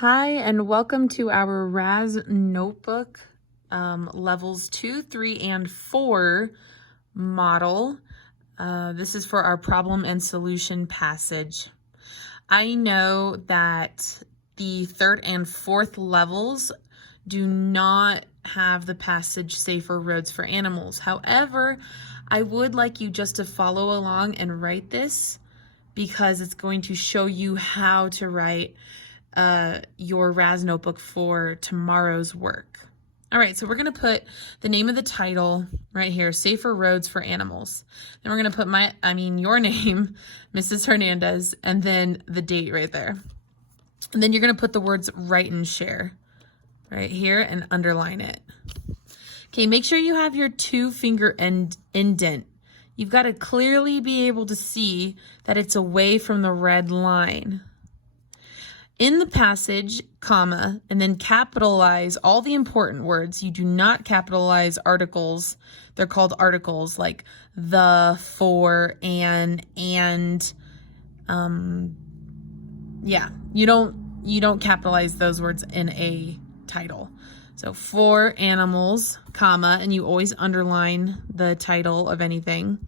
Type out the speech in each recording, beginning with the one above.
Hi, and welcome to our RAZ notebook, levels 2, 3, and 4 model. This is for our problem and solution passage. I know that the 3rd and 4th levels do not have the passage Safer Roads for Animals. However, I would like you just to follow along and write this because it's going to show you how to write your RAZ notebook for tomorrow's work. All right, so we're gonna put the name of the title right here, Safer Roads for Animals. Then we're gonna put your name, Mrs. Hernandez, and then the date right there. And then you're gonna put the words write and share right here and underline it. Okay, make sure you have your 2-finger indent. You've got to clearly be able to see that it's away from the red line. In the passage, comma, and then capitalize all the important words. You do not capitalize articles. They're called articles like the, for, and. Yeah, you don't capitalize those words in a title. So for animals, comma, and you always underline the title of anything.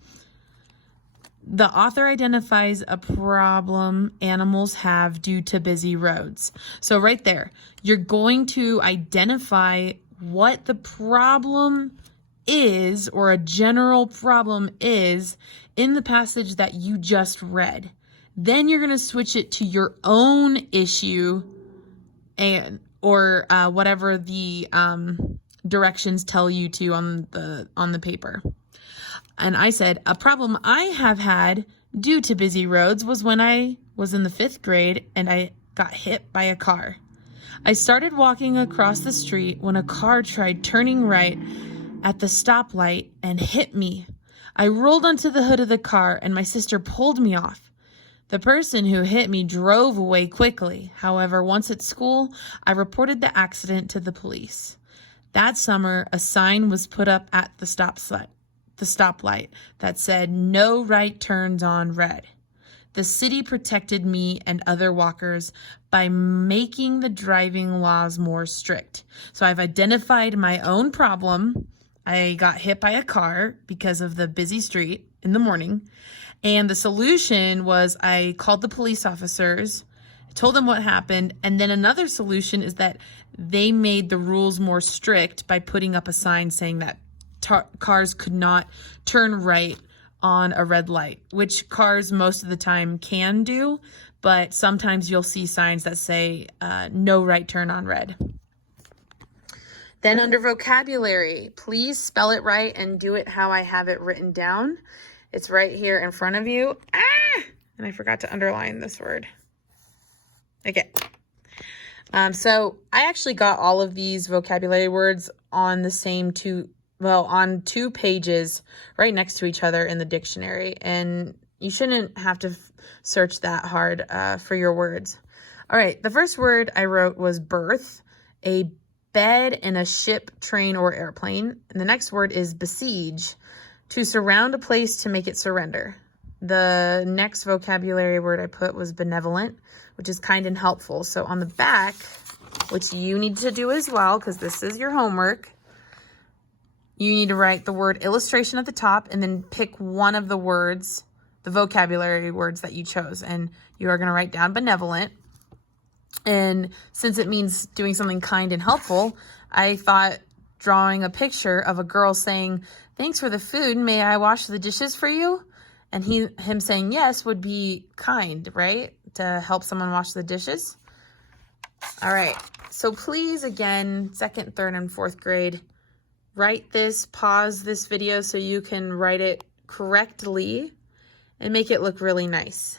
The author identifies a problem animals have due to busy roads. So right there, you're going to identify what the problem is, or a general problem is, in the passage that you just read. Then you're going to switch it to your own issue or whatever the directions tell you to on the paper. And I said, a problem I have had due to busy roads was when I was in the 5th grade and I got hit by a car. I started walking across the street when a car tried turning right at the stoplight and hit me. I rolled onto the hood of the car and my sister pulled me off. The person who hit me drove away quickly. However, once at school, I reported the accident to the police. That summer, a sign was put up at the stoplight that said no right turns on red. The city protected me and other walkers by making the driving laws more strict. So I've identified my own problem. I got hit by a car because of the busy street in the morning. And the solution was I called the police officers, told them what happened. And then another solution is that they made the rules more strict by putting up a sign saying that cars could not turn right on a red light, which cars most of the time can do, but sometimes you'll see signs that say no right turn on red. Then under vocabulary, please spell it right and do it how I have it written down. It's right here in front of you. And I forgot to underline this word. Okay. So I actually got all of these vocabulary words on the same on 2 pages right next to each other in the dictionary. And you shouldn't have to search that hard for your words. All right, the first word I wrote was berth, a bed in a ship, train, or airplane. And the next word is besiege, to surround a place to make it surrender. The next vocabulary word I put was benevolent, which is kind and helpful. So on the back, which you need to do as well, because this is your homework, you need to write the word illustration at the top and then pick one of the words, the vocabulary words that you chose. And you are going to write down benevolent. And since it means doing something kind and helpful, I thought drawing a picture of a girl saying, "Thanks for the food. May I wash the dishes for you?" And him saying yes would be kind, right? To help someone wash the dishes. All right. So please, again, 2nd, 3rd, and 4th grade, write this, pause this video so you can write it correctly and make it look really nice.